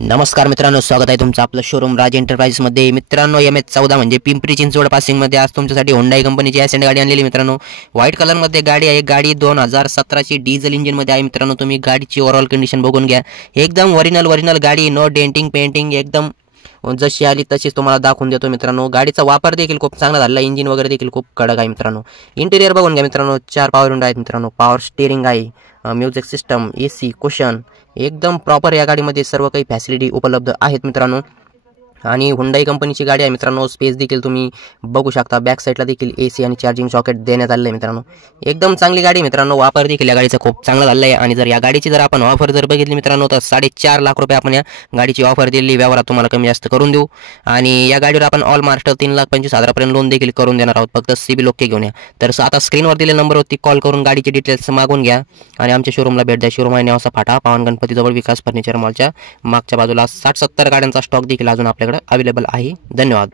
नमस्कार मित्रांनो, स्वागत आहे तुमचं आपलं शोरूम राज एंटरप्राइजेसमध्ये। मित्रांनो MS14 म्हणजे पिंपरी चिंचवड पासिंगमध्ये आज तुमच्यासाठी होंडाई कंपनीची ॲसेंट गाडी आणलेली मित्रांनो। व्हाईट कलरमध्ये गाडी आहे। गाडी 2017 ची डिझेल इंजिनमध्ये आहे मित्रांनो। तुम्ही गाडीची ओव्हरऑल कंडिशन बघून घ्या। एकदम ओरिजिनल गाडी, नो डेंटिंग पेंटिंग, एकदम जशी आली तशीच तुम्हाला दाखवून देतो मित्रांनो। गाडीचा वापर देखील खूप चांगला झाला, इंजिन वगैरे देखील खूप कडक आहे मित्रांनो। इंटेरियर बघून घ्या मित्रांनो। 4 पॉवर विंडो आहेत मित्रांनो, पॉवर स्टीअरिंग आहे, म्युझिक सिस्टम, AC, कुशन, एकदम प्रॉपर या गाडीमध्ये सर्व काही फॅसिलिटी उपलब्ध आहेत मित्रांनो। आणि हुंडाई कंपनीची गाडी आहे मित्रांनो। स्पेस देखील तुम्ही बघू शकता, बॅक साईडला देखील AC आणि चार्जिंग सॉकेट देण्यात आले आहे मित्रांनो। एकदम चांगली गाडी मित्रांनो। वापर देखील या गाडीचा खूप चांगला झाला आहे। आणि जर या गाडीची जर आपण ऑफर जर बघितली मित्रांनो तर 4.5 लाख रुपये आपण या गाडीची ऑफर दिली, व्यवहारात तुम्हाला कमी जास्त करून देऊ। आणि या गाडीवर आपण ऑल महाराष्ट्र 3,25,000 लोन देखील करून देणार आहोत। फक्त सिबिल ओके घेऊन या। तर आता स्क्रीनवर दिलेल्या नंबरवरती कॉल करून गाडीची डिटेल्स मागून घ्या आणि आमच्या शोरूमला भेट द्या। शोरूम आहे नेवासा फाटा, पावन गणपतीजवळ, विकास फर्निचर मॉलच्या मागच्या बाजूला। 60-70 गाड्यांचा स्टॉक देखील अजून आपल्याकडे अवेलेबल आहे। धन्यवाद।